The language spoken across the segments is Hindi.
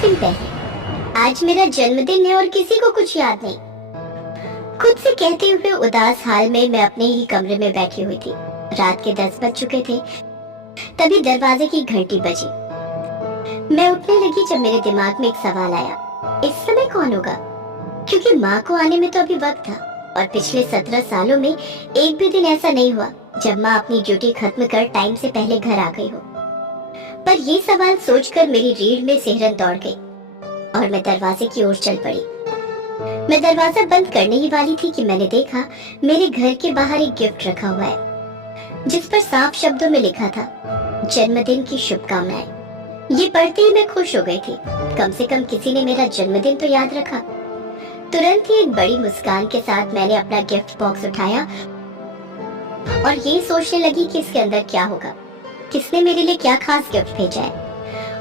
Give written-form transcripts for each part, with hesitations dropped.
दिन पहले। आज मेरा जन्मदिन है और किसी को कुछ याद नहीं। खुद से कहते हुए उदास हाल में मैं अपने ही कमरे में बैठी हुई थी। रात के 10 बज चुके थे। तभी दरवाजे की घंटी बजी। मैं उठने लगी जब मेरे दिमाग में एक सवाल आया, इस समय कौन होगा? क्योंकि माँ को आने में तो अभी वक्त था और पिछले 17 सालों में एक भी दिन ऐसा नहीं हुआ जब माँ अपनी ड्यूटी खत्म कर टाइम से पहले घर आ गई हो। पर ये सवाल सोचकर मेरी रीढ़ में सिहरन दौड़ गई और मैं दरवाजे की ओर चल पड़ी। मैं दरवाजा बंद करने ही वाली थी कि मैंने देखा मेरे घर के बाहर एक गिफ्ट रखा हुआ है जिस पर साफ शब्दों में लिखा था, जन्मदिन की शुभकामनाएं। ये पढ़ते ही मैं खुश हो गई थी। कम से कम किसी ने मेरा जन्मदिन तो याद रखा। तुरंत ही एक बड़ी मुस्कान के साथ मैंने अपना गिफ्ट बॉक्स उठाया और ये सोचने लगी कि इसके अंदर क्या होगा, किसने मेरे लिए क्या खास गिफ्ट भेजा है।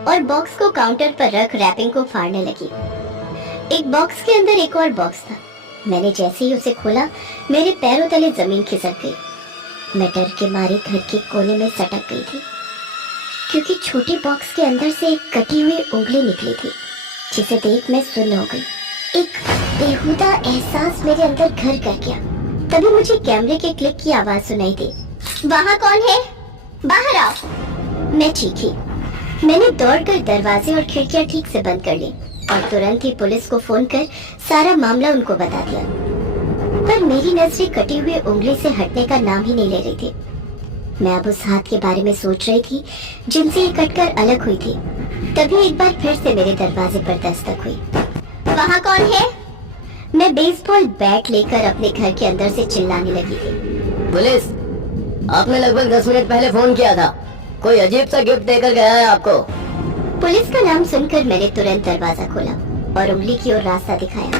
और बॉक्स को काउंटर पर रख रैपिंग को फाड़ने लगी। एक बॉक्स के अंदर एक और बॉक्स था। मैंने जैसे ही उसे खोला मेरे पैरों तले जमीन खिसक गई। मैं डर के मारे घर के कोने में सटक गई थी क्योंकि छोटे बॉक्स के अंदर से एक कटी हुई उंगली निकली थी जिसे देख मैं सुन्न हो गई। एक बेहुदा एहसास मेरे अंदर घर कर गया। तभी मुझे कैमरे के क्लिक की आवाज सुनाई दी। वहाँ कौन है? बाहर आओ। मैं चीखी। मैंने दौड़कर दरवाजे और खिड़कियां ठीक से बंद कर ली और तुरंत ही पुलिस को फोन कर सारा मामला उनको बता दिया। पर मेरी नजरें कटी हुई उंगली से हटने का नाम ही नहीं ले रही थी। मैं अब उस हाथ के बारे में सोच रही थी जिनसे ये कटकर अलग हुई थी। तभी एक बार फिर से मेरे दरवाजे पर दस्तक हुई। वहाँ कौन है? मैं बेसबॉल बैट लेकर अपने घर के अंदर से चिल्लाने लगी थी। पुलिस, आपने लगभग 10 मिनट पहले फोन किया था। कोई अजीब सा गिफ्ट देकर गया है आपको। पुलिस का नाम सुनकर मैंने तुरंत दरवाजा खोला और उंगली की ओर रास्ता दिखाया।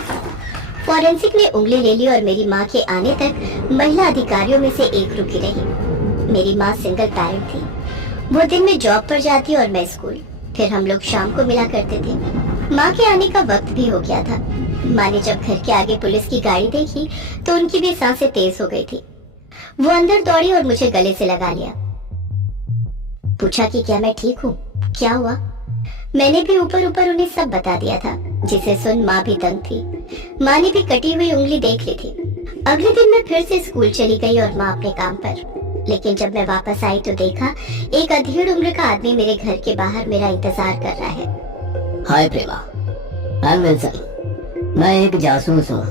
फॉरेंसिक ने उंगली ले ली और मेरी माँ के आने तक महिला अधिकारियों में से एक रुकी रही। मेरी माँ सिंगल पैरेंट थी। वो दिन में जॉब पर जाती और मैं स्कूल। फिर हम लोग शाम को मिला करते थे। माँ के आने का वक्त भी हो गया था। माँ ने जब घर के आगे पुलिस की गाड़ी देखी तो उनकी भी सांसें तेज हो गई थी। वो अंदर दौड़ी और मुझे गले से लगा लिया। पूछा कि क्या मैं ठीक हूँ, क्या हुआ। मैंने भी ऊपर ऊपर उन्हें सब बता दिया था, जिसे सुन माँ भी दंग थी। माँ ने भी कटी हुई उंगली देख ली थी। अगले दिन मैं फिर से स्कूल चली गई और माँ अपने काम पर। लेकिन जब मैं वापस आई तो देखा एक अधेड़ उम्र का आदमी मेरे घर के बाहर मेरा इंतजार कर रहा है। हाय प्रेमा, आई एम विल्सन। मैं एक जासूस हूँ।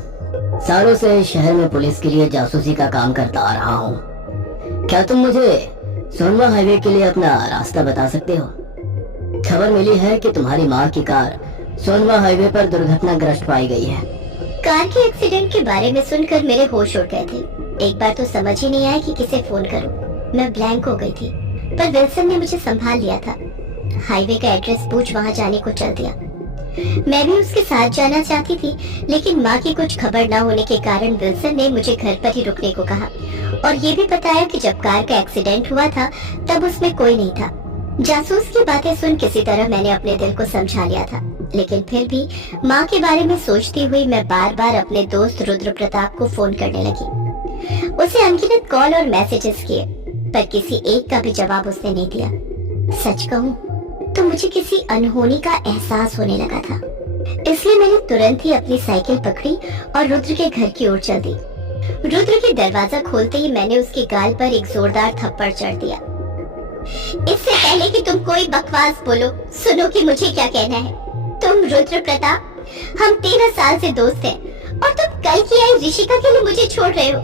सालों से शहर में पुलिस के लिए जासूसी का काम करता आ रहा हूँ। क्या तुम मुझे सोनवा हाईवे के लिए अपना रास्ता बता सकते हो? खबर मिली है कि तुम्हारी माँ की कार सोनवा हाईवे पर दुर्घटनाग्रस्त पाई गई है। कार के एक्सीडेंट के बारे में सुनकर मेरे होश उड़ गए थे। एक बार तो समझ ही नहीं आया कि किसे फोन करूं। मैं ब्लैंक हो गई थी, पर विल्सन ने मुझे संभाल लिया था। हाईवे का एड्रेस पूछ वहां जाने को चल दिया। मैं भी उसके साथ जाना चाहती थी, लेकिन माँ की कुछ खबर न होने के कारण विल्सन ने मुझे घर पर ही रुकने को कहा और ये भी बताया कि जब कार का एक्सीडेंट हुआ था तब उसमें कोई नहीं था। जासूस की बातें सुन किसी तरह मैंने अपने दिल को समझा लिया था, लेकिन फिर भी माँ के बारे में सोचती हुई मैं बार बार अपने दोस्त रुद्र प्रताप को फोन करने लगी। उसे अनगिनत कॉल और मैसेजेस किए, पर किसी एक का भी जवाब उसने नहीं दिया। सच कहूँ तो मुझे किसी अनहोनी का एहसास होने लगा था। इसलिए मैंने तुरंत ही अपनी साइकिल पकड़ी और रुद्र के घर की ओर चल दी। रुद्र के दरवाजा खोलते ही मैंने उसके गाल पर एक जोरदार थप्पड़ चढ़ दिया। इससे पहले कि तुम कोई बकवास बोलो, सुनो कि मुझे क्या कहना है। तुम रुद्र प्रताप, हम 13 साल से दोस्त हैं और तुम कल की आई ऋषिका के लिए मुझे छोड़ रहे हो।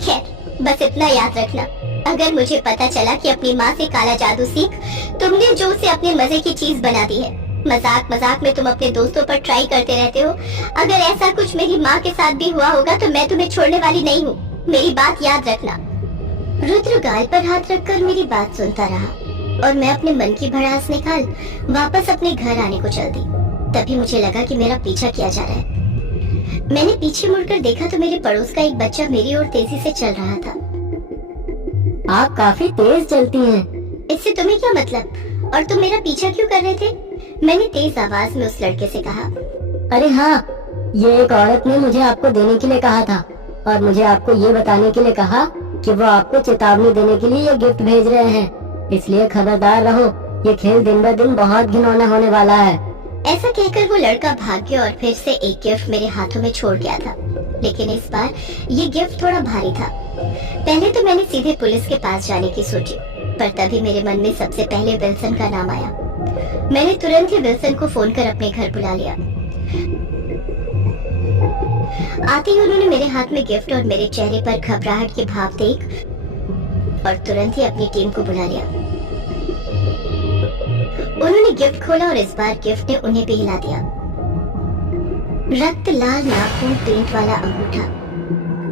खैर, बस इतना याद रखना, अगर मुझे पता चला कि अपनी माँ से काला जादू सीख तुमने जो उसे अपने मजे की चीज बना दी है, मजाक मजाक में तुम अपने दोस्तों पर ट्राई करते रहते हो, अगर ऐसा कुछ मेरी माँ के साथ भी हुआ होगा तो मैं तुम्हें छोड़ने वाली नहीं हूँ। मेरी बात याद रखना। रुद्र गाल पर हाथ रखकर मेरी बात सुनता रहा और मैं अपने मन की भड़ास निकाल वापस अपने घर आने को चल दी। तभी मुझे लगा कि मेरा पीछा किया जा रहा है। मैंने पीछे मुड़कर देखा तो मेरे पड़ोस का एक बच्चा मेरी ओर तेजी से चल रहा था। आप काफी तेज चलती हैं। इससे तुम्हें क्या मतलब? और तुम मेरा पीछा क्यों कर रहे थे? मैंने तेज आवाज में उस लड़के से कहा। अरे हाँ, ये एक औरत ने मुझे आपको देने के लिए कहा था और मुझे आपको ये बताने के लिए कहा कि वो आपको चेतावनी देने के लिए ये गिफ्ट भेज रहे हैं। इसलिए खबरदार रहो, ये खेल दिन ब दिन बहुत घिनौना होने वाला है। ऐसा कहकर वो लड़का भाग गया और फिर से एक गिफ्ट मेरे हाथों में छोड़ गया था। लेकिन इस बार ये गिफ्ट थोड़ा भारी था। पहले तो मैंने सीधे पुलिस के पास जाने की सोची, पर तभी मेरे मन में सबसे पहले विल्सन का नाम आया। मैंने तुरंत ही विल्सन को फोन कर अपने घर बुला लिया। आते ही उन्होंने मेरे हाथ में गिफ्ट और मेरे चेहरे पर घबराहट के भाव देख और तुरंत ही अपनी टीम को बुला लिया। उन्होंने गिफ्ट खोला और इस बार गिफ्ट ने उन्हें भी हिला दिया। रक्त लाल नाखून पेंट वाला अंगूठा।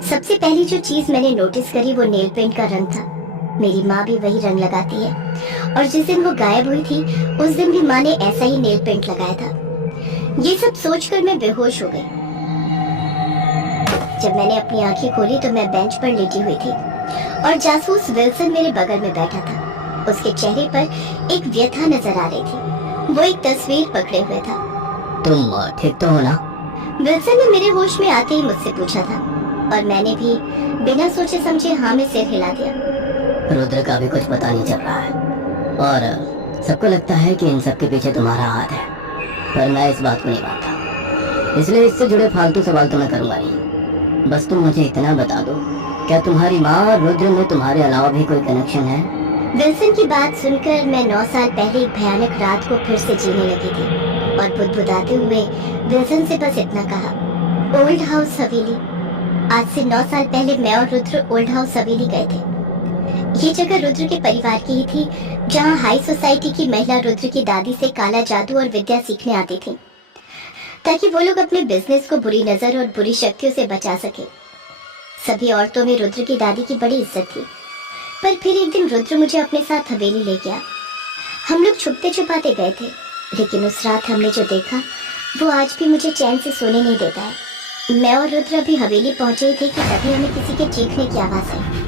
सबसे पहली जो चीज मैंने नोटिस करी वो नेल पेंट का रंग था। मेरी माँ भी वही रंग लगाती है और जिस दिन वो गायब हुई थी उस दिन भी माँ ने ऐसा ही नेल पेंट लगाया था। ये सब सोचकर मैं बेहोश हो गई। जब मैंने अपनी आंखें खोली तो मैं बेंच पर लेटी हुई थी और जासूस विल्सन मेरे बगल में बैठा था। उसके चेहरे पर एक व्यथा नजर आ रही थी। वो एक तस्वीर पकड़े हुए था। तुम ठीक तो हो ना? विल्सन ने मेरे होश में आते ही मुझसे पूछा था और मैंने भी बिना सोचे समझे हाँ में सिर हिला दिया। रुद्र का भी कुछ पता नहीं चल रहा है और सबको लगता है कि इन सब के पीछे तुम्हारा हाथ है, पर मैं इस बात को नहीं मानता, इसलिए इससे जुड़े फालतू सवाल तो मैं करूंगा नहीं। बस तुम मुझे इतना बता दो, क्या तुम्हारी माँ और रुद्र में तुम्हारे अलावा भी कोई कनेक्शन है? विल्सन की बात सुनकर मैं 9 साल पहले एक भयानक रात को फिर से जीने लगी थी और बुदबुदाते हुए विल्सन से बस इतना कहा, ओल्ड हाउस हवेली। आज से 9 साल पहले मैं और रुद्र ओल्ड हाउस हवेली गए थे। ये जगह रुद्र के परिवार की ही थी, जहाँ हाई सोसाइटी की महिला रुद्र की दादी से काला जादू और विद्या सीखने आती थी, ताकि वो लोग अपने बिजनेस को बुरी नजर और बुरी शक्तियों से बचा सके। सभी औरतों में रुद्र की दादी की बड़ी इज्जत थी। पर फिर एक दिन रुद्र मुझे अपने साथ हवेली ले गया। हम लोग छुपते छुपाते गए थे, लेकिन उस रात हमने जो देखा वो आज भी मुझे चैन से सोने नहीं देता है। मैं और रुद्र अभी हवेली पहुंचे ही थे कि तभी हमें किसी के चीखने की आवाज आई।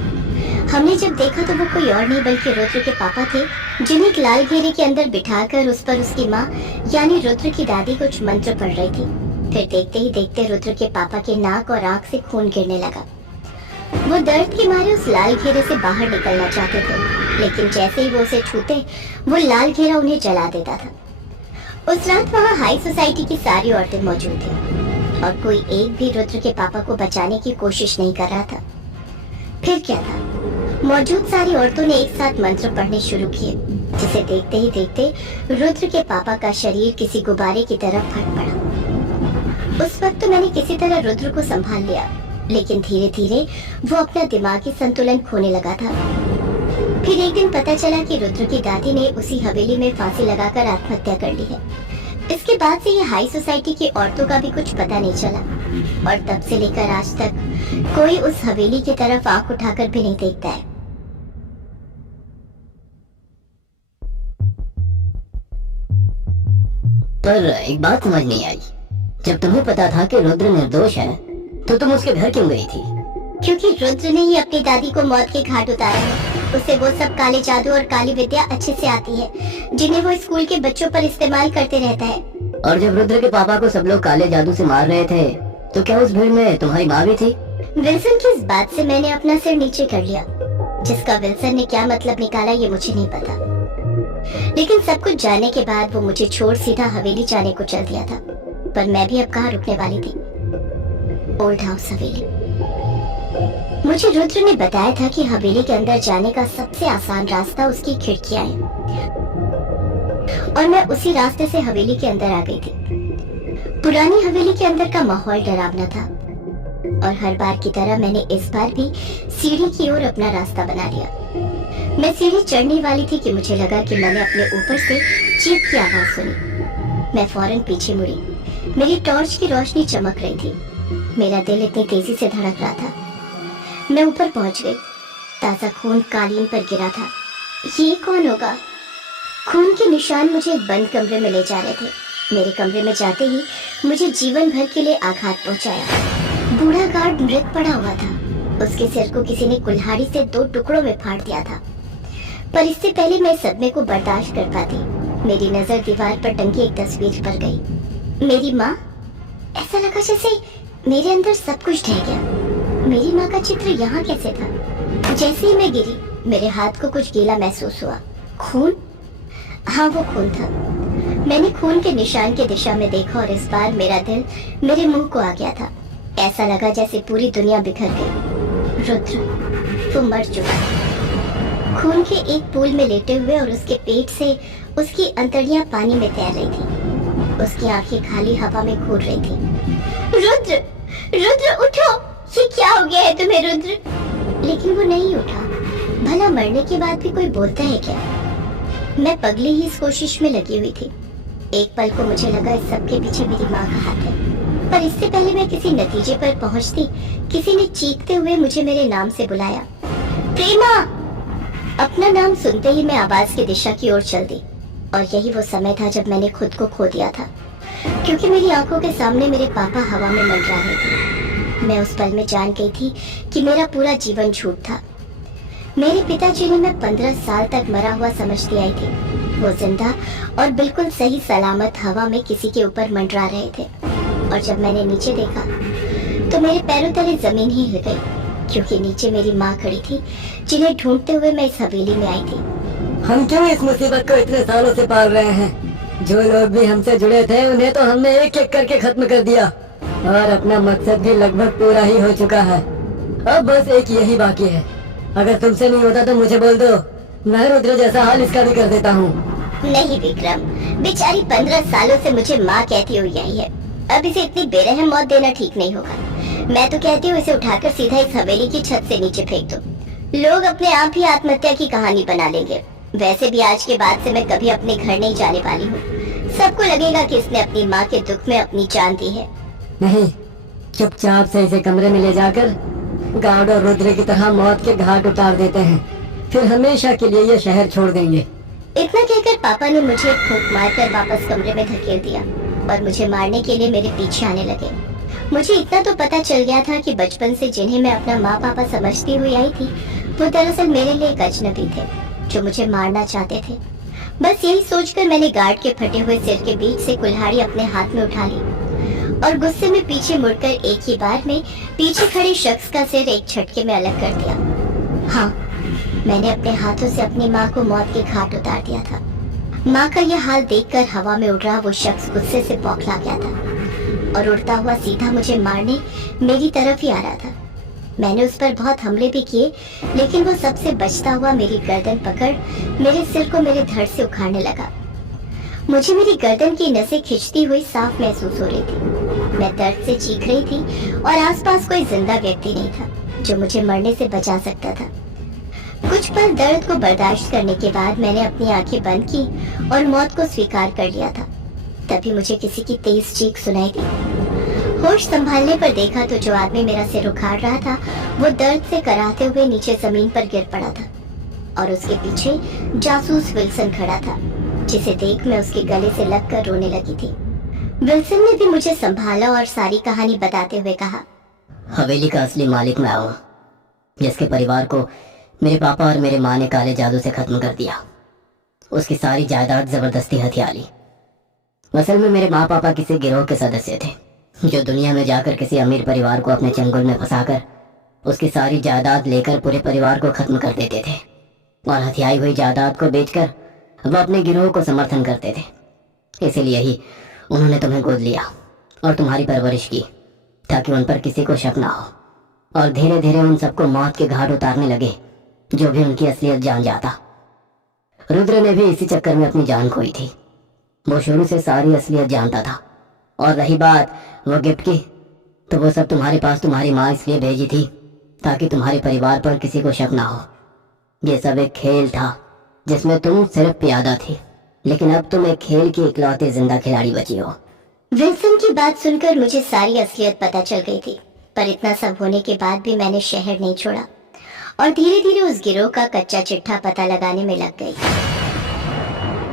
हमने जब देखा तो वो कोई और नहीं बल्कि रुद्र के पापा थे, जिन्हें एक लाल घेरे के अंदर बिठाकर उस पर उसकी माँ यानी रुद्र की दादी कुछ मंत्र पढ़ रही थी। फिर देखते ही देखते रुद्र के पापा के नाक और आंख से खून गिरने लगा। वो दर्द के मारे उस लाल घेरे से बाहर निकलना चाहते थे, लेकिन जैसे ही वो उसे छूते वो लाल घेरा उन्हें जला देता था। उस रात वहाँ हाई सोसाइटी की सारी औरतें मौजूद थी और कोई एक भी रुद्र के पापा को बचाने की कोशिश नहीं कर रहा था। फिर क्या था, मौजूद सारी औरतों ने एक साथ मंत्र पढ़ने शुरू किए, जिसे देखते ही देखते रुद्र के पापा का शरीर किसी गुब्बारे की तरफ फट पड़ा। उस वक्त तो मैंने किसी तरह रुद्र को संभाल लिया, लेकिन धीरे धीरे वो अपना दिमागी संतुलन खोने लगा था। फिर एक दिन पता चला कि रुद्र की दादी ने उसी हवेली में फांसी लगाकर आत्महत्या कर ली है। इसके बाद से ये हाई सोसाइटी की औरतों का भी कुछ पता नहीं चला और तब से लेकर आज तक कोई उस हवेली की तरफ आंख उठाकर भी नहीं देखता है। पर एक बात समझ नहीं आई, जब तुम्हें पता था कि रुद्र निर्दोष है तो तुम उसके घर क्यों गई थी? क्योंकि रुद्र ने ही अपनी दादी को मौत के घाट उतारा है। उसे वो सब काले जादू और काली विद्या अच्छे से आती है, जिन्हें वो स्कूल के बच्चों पर इस्तेमाल करते रहता है। और जब रुद्र के पापा को सब लोग काले जादू से मार रहे थे तो क्या उस भीड़ में तुम्हारी माँ भी थी? विल्सन की इस बात से मैंने अपना सिर नीचे कर लिया। जिसका विल्सन ने क्या मतलब निकाला ये मुझे नहीं पता, लेकिन सब कुछ जानने के बाद वो मुझे छोड़ सीधा हवेली जाने को चल दिया था। पर मैं भी अब कहाँ रुकने वाली थी? ओल्ड हाउस हवेली। मुझे रुद्र ने बताया था कि हवेली के अंदर जाने का सबसे आसान रास्ता उसकी खिड़कियां हैं और मैं उसी रास्ते से हवेली के अंदर आ गई थी। पुरानी हवेली के अंदर का माहौल डरावना था और हर बार की तरह मैंने इस बार भी सीढ़ी की ओर अपना रास्ता बना लिया। मैं सीढ़ी चढ़ने वाली थी कि मुझे लगा कि मैंने अपने ऊपर से चीख की आवाज सुनी। मैं फौरन पीछे मुड़ी। मेरी टॉर्च की रोशनी चमक रही थी। मेरा दिल इतनी तेजी से धड़क रहा था। मैं ऊपर पहुंच गई। ताजा खून कालीन पर गिरा था। ये कौन होगा? खून के निशान मुझे एक बंद कमरे में ले जा रहे थे। मेरे कमरे में जाते ही मुझे जीवन भर के लिए आघात पहुंचाया। बूढ़ा गार्ड मृत पड़ा हुआ था। उसके सिर को किसी ने कुल्हाड़ी से 2 टुकड़ों में फाड़ दिया था। पर इससे पहले मैं सदमे को बर्दाश्त कर पाती, मेरी नजर दीवार पर टंगी एक तस्वीर पर गई। मेरी माँ। ऐसा लगा जैसे मेरे अंदर सब कुछ ढह गया। मेरी माँ का चित्र यहाँ कैसे था? जैसे ही मैं गिरी मेरे हाथ को कुछ गीला महसूस हुआ। खून? हाँ वो खून था। मैंने खून के निशान की दिशा में देखा और इस बार मेरा दिल मेरे मुंह को आ गया था। ऐसा लगा जैसे पूरी दुनिया बिखर गई। रुद्र वो मर चुका था, खून के एक पूल में लेटे हुए, और उसके पेट से उसकी अंतड़ियां पानी में तैर रही थी। उसकी आंखें खाली हवा में घूर रही थी। रुद्र, रुद्र उठो, ये क्या हो गया है तुम्हें रुद्र? लेकिन वो नहीं उठा। भला मरने के बाद भी कोई बोलता है क्या? मैं पगली ही इस कोशिश में लगी हुई थी। एक पल को मुझे लगा इस सबके पीछे मेरी माँ का हाथ है, पर इससे पहले मैं किसी नतीजे पर पहुंचती, किसी ने चीखते हुए मुझे मेरे नाम से बुलाया, प्रेमा। अपना नाम सुनते ही मैं आवाज की दिशा की ओर चल दी, और यही वो समय था जब मैंने खुद को खो दिया था, क्योंकि मेरी आंखों के सामने मेरे पापा हवा में मंडरा रहे थे। मैं उस पल में जान गई थी कि मेरा पूरा जीवन झूठ था। मेरे पिताजी ने मैं 15 साल तक मरा हुआ समझती आई थी। वो जिंदा और बिल्कुल सही सलामत हवा में किसी के ऊपर मंडरा रहे थे, और जब मैंने नीचे देखा तो मेरे पैरों तले जमीन ही हिल गई, क्योंकि नीचे मेरी माँ खड़ी थी, जिन्हें ढूंढते हुए मैं इस हवेली में आई थी। हम क्यों इस मुसीबत को इतने सालों से पाल रहे हैं? जो लोग भी हमसे जुड़े थे उन्हें तो हमने एक एक करके खत्म कर दिया, और अपना मकसद भी लगभग पूरा ही हो चुका है। अब बस एक यही बाकी है। अगर तुमसे नहीं होता तो मुझे बोल दो, मैं रुद्र जैसा हाल इसका भी कर देता हूँ। नहीं विक्रम, बेचारी 15 सालों से मुझे माँ कहती हुई आई है। अब इसे इतनी बेरहम मौत देना ठीक नहीं होगा। मैं तो कहती हूँ इसे उठाकर सीधा इस हवेली की छत से नीचे फेंक दो। लोग अपने आप ही आत्महत्या की कहानी बना लेंगे। वैसे भी आज के बाद से मैं कभी अपने घर नहीं जाने वाली हूँ। सबको लगेगा कि इसने अपनी माँ के दुख में अपनी जान दी है। नहीं, चुपचाप से इसे कमरे में ले जाकर गार्ड और रुद्र की तरह मौत के घाट उतार देते हैं, फिर हमेशा के लिए ये शहर छोड़ देंगे। इतना कहकर पापा ने मुझे फूंक मारकर वापस कमरे में धकेल दिया, और मुझे मारने के लिए मेरे पीछे आने लगे। मुझे इतना तो पता चल गया था कि बचपन से जिन्हें मैं अपना माँ पापा समझती हुई आई थी, वो दरअसल मेरे लिए एक अजनबी थे, जो मुझे मारना चाहते थे। बस यही सोचकर मैंने गार्ड के फटे हुए सिर के बीच से कुल्हाड़ी अपने हाथ में उठा ली, और गुस्से में पीछे मुड़कर एक ही बार में पीछे खड़े शख्स का सिर एक झटके में अलग कर दिया। हाँ, मैंने अपने हाथों से अपनी माँ को मौत के घाट उतार दिया था। माँ का यह हाल देखकर हवा में उड़ रहा वो शख्स गुस्से से बौखला गया था, और उड़ता हुआ सीधा मुझे मारने मेरी तरफ ही आ रहा था। मैंने उस पर बहुत हमले भी किए, लेकिन वो सबसे बचता हुआ मेरी गर्दन पकड़ मेरे सिर को मेरे धड़ से उखाड़ने लगा। मुझे मेरी गर्दन की नसें खिंचती हुई साफ महसूस हो रही थी। मैं दर्द से चीख रही थी, और आसपास कोई जिंदा व्यक्ति नहीं था जो मुझे मरने से बचा सकता था। कुछ पल दर्द को बर्दाश्त करने के बाद मैंने अपनी आंखें बंद की और मौत को स्वीकार कर लिया था। तभी मुझे किसी की तेज चीख सुनाई दी। होश संभालने पर देखा तो जो आदमी मेरा सिर उखाड़ रहा था, वो दर्द से कराहते हुए नीचे जमीन पर गिर पड़ा था, और उसके पीछे जासूस विल्सन खड़ा था, जिसे देख मैं उसके गले से लगकर रोने लगी थी। विल्सन ने भी मुझे संभाला और सारी कहानी बताते हुए कहा, हवेली का असली मालिक मैं हूँ, जिसके परिवार को मेरे पापा और मेरे माँ ने काले जादू से खत्म कर दिया। उसकी सारी जायदाद जबरदस्ती हथिया ली। असल में मेरे माँ पापा किसी गिरोह के सदस्य थे, जो दुनिया में जाकर किसी अमीर परिवार को अपने चंगुल में फंसाकर उसकी सारी जायदाद लेकर पूरे परिवार को खत्म कर देते थे, और हथियाई हुई जायदाद को बेचकर वह अपने गिरोह को समर्थन करते थे। इसीलिए ही उन्होंने तुम्हें गोद लिया और तुम्हारी परवरिश की, ताकि उन पर किसी को शक ना हो, और धीरे धीरे उन सबको मौत के घाट उतारने लगे, जो भी उनकी असलियत जान जाता। रुद्र ने भी इसी चक्कर में अपनी जान खोई थी। वो शुरू से सारी असलियत जानता था। और रही बात वो गिफ्ट की, तो वो सब तुम्हारे पास तुम्हारी माँ इसलिए भेजी थी ताकि तुम्हारे परिवार पर किसी को शक ना हो। ये सब एक खेल था जिसमें तुम सिर्फ प्यादा थी, लेकिन अब तुम एक खेल की इकलौती जिंदा खिलाड़ी बची हो। विल्सन की बात सुनकर मुझे सारी असलियत पता चल गई थी, पर इतना सब होने के बाद भी मैंने शहर नहीं छोड़ा, और धीरे धीरे उस गिरोह का कच्चा चिट्ठा पता लगाने में लग गई।